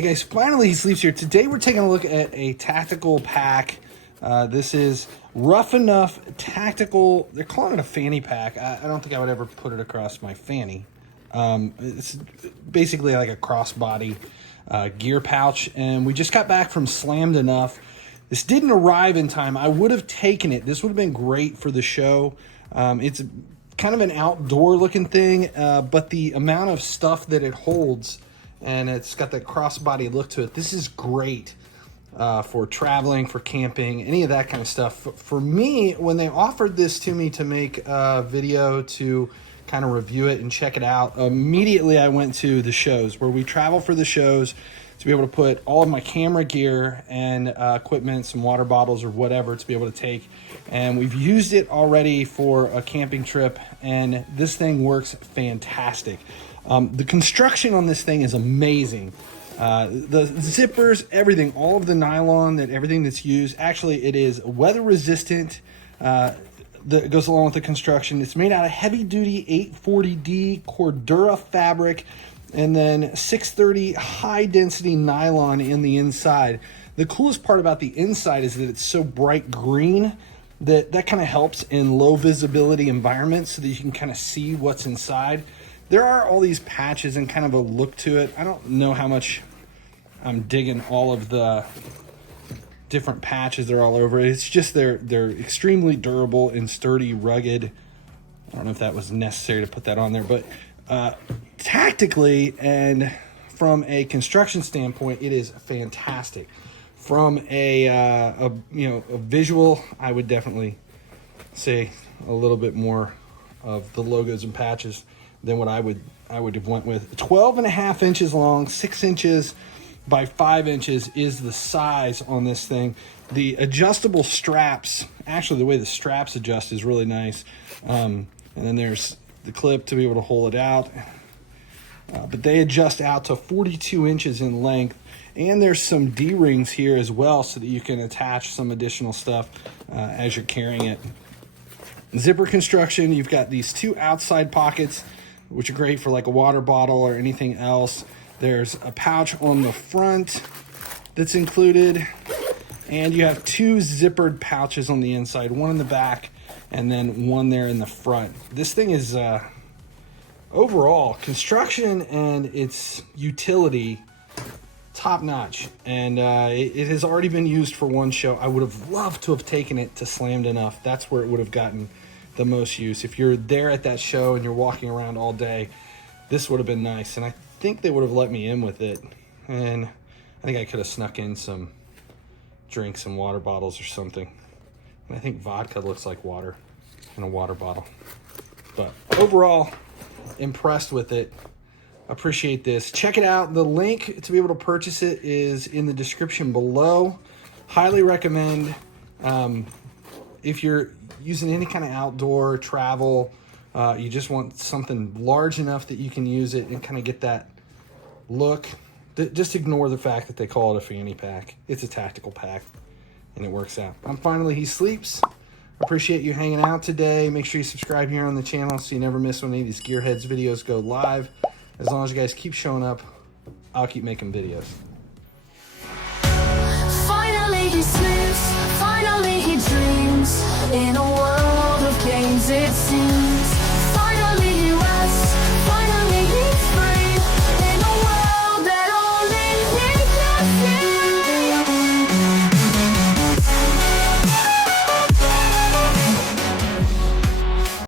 Hey guys, finally he sleeps here. Today we're taking a look at a tactical pack. This is Rough Enough Tactical. They're calling it a fanny pack. I don't think I would ever put it across my fanny. It's basically like a crossbody gear pouch, and we just got back from Slammed Enough. This didn't arrive in time. I would have taken it. This would have been great for the show. It's kind of an outdoor looking thing, but the amount of stuff that it holds, and it's got the crossbody look to it. This is great for traveling, for camping, any of that kind of stuff. For me, when they offered this to me to make a video to kind of review it and check it out, immediately I went to the shows where we travel for the shows to be able to put all of my camera gear and equipment, some water bottles or whatever to be able to take. And we've used it already for a camping trip, and this thing works fantastic. The construction on this thing is amazing. The zippers, everything, all of the nylon, everything that's used, actually it is weather resistant. That goes along with the construction. It's made out of heavy duty 840D Cordura fabric, and then 630 high density nylon in the inside. The coolest part about the inside is that it's so bright green that kind of helps in low visibility environments so that you can kind of see what's inside. There are all these patches and kind of a look to it. I don't know how much I'm digging all of the different patches that are all over it. It's just they're extremely durable and sturdy, rugged. I don't know if that was necessary to put that on there, but tactically and from a construction standpoint, it is fantastic. From a visual, I would definitely say a little bit more of the logos and patches than what I would have went with. 12.5 inches long, 6 inches by 5 inches is the size on this thing. The adjustable straps, actually the way the straps adjust is really nice. And then there's the clip to be able to hold it out. But they adjust out to 42 inches in length. And there's some D-rings here as well so that you can attach some additional stuff as you're carrying it. Zipper construction, you've got these two outside pockets, which are great for like a water bottle or anything else. There's a pouch on the front that's included, and you have two zippered pouches on the inside, one in the back and then one there in the front. This thing is overall construction and its utility top notch, and it has already been used for one show. I would have loved to have taken it to Slammed Enough. That's where it would have gotten the most use. If you're there at that show and you're walking around all day, this would have been nice, and I think they would have let me in with it, and I think I could have snuck in some drinks and water bottles or something. And I think vodka looks like water in a water bottle. But overall, impressed with it. Appreciate this. Check it out. The link to be able to purchase it is in the description below. Highly recommend. If you're using any kind of outdoor travel, you just want something large enough that you can use it and kind of get that look. Just ignore the fact that they call it a fanny pack. It's a tactical pack, and it works out. I'm FinallyHeSleeps. Appreciate you hanging out today. Make sure you subscribe here on the channel so you never miss when any of these GearHeads videos go live. As long as you guys keep showing up, I'll keep making videos.